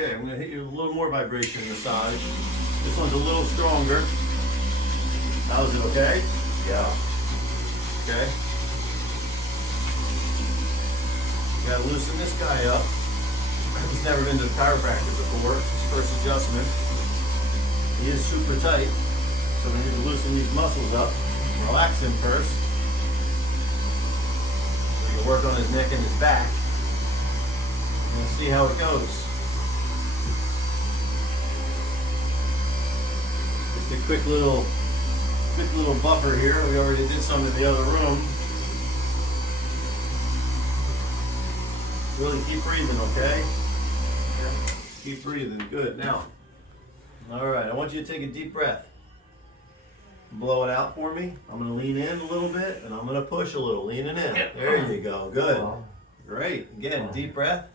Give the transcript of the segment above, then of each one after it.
Okay, I'm gonna hit you with a little more vibration massage. This one's a little stronger. How's it, okay? Yeah. Okay. You gotta loosen this guy up. He's never been to a chiropractor before. His first adjustment. He is super tight, so we need to loosen these muscles up. Relax him first. We can work on his neck and his back. And we'll see how it goes. Just a quick little buffer here. We already did some in the other room. Really keep breathing, okay? Keep breathing. Good. Now, all right, I want you to take a deep breath. Blow it out for me. I'm going to lean in a little bit, and I'm going to push a little, leaning in. There you go. Good. Great. Again, deep breath.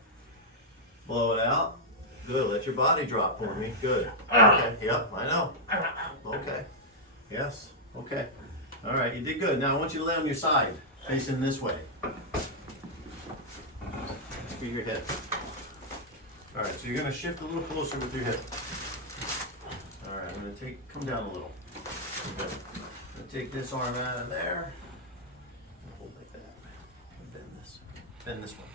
Blow it out. Good. Let your body drop for me. Good. Okay. Yep, I know. Okay. Yes. Okay. All right, you did good. Now I want you to lay on your side, facing this way. Get your hip. All right, so you're going to shift a little closer with your hip. All right, I'm going to come down a little. Good. I'm going to take this arm out of there. Hold like that. Bend this one.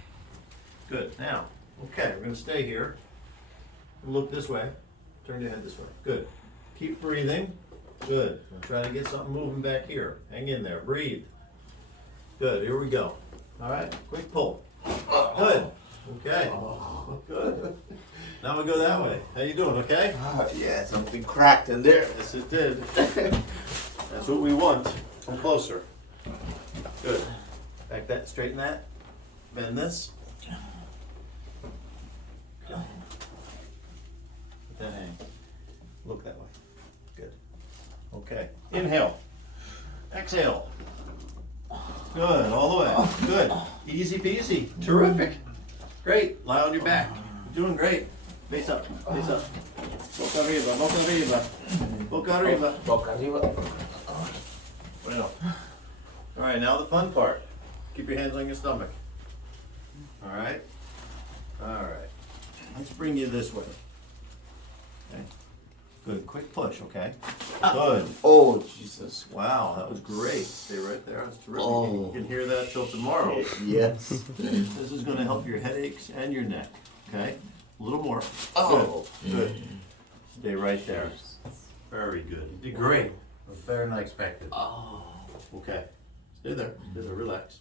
Good. Now, okay, we're going to stay here. Look this way. Turn your head this way. Good. Keep breathing. Good. I'm trying to get something moving back here. Hang in there. Breathe. Good. Here we go. All right. Quick pull. Good. Okay. Good. Now we go that way. How you doing? Okay? Yeah, something cracked in there. Yes, it did. That's what we want. Come closer. Good. Back that. Straighten that. Bend this. Good. Let that hang. Look that way. Good. Okay. Inhale. Exhale. Good. All the way. Good. Easy peasy. Terrific. Great. Lie on your back. You're doing great. Face up. Face up. Boca arriba. Boca arriba. Boca arriba. Boca arriba. Bueno. All right. Now the fun part. Keep your hands on your stomach. All right. All right. Let's bring you this way. Okay. Good. Quick push. Okay. Good. Oh, Jesus. Wow, that was great. Stay right there. That's terrific. Oh. You can hear that till tomorrow. Yes. This is going to help your headaches and your neck. Okay? A little more. Oh. Good. Good. Stay right there. Very good. You did great. It was better than I expected. Oh. Okay. Stay there. Stay there. Relax.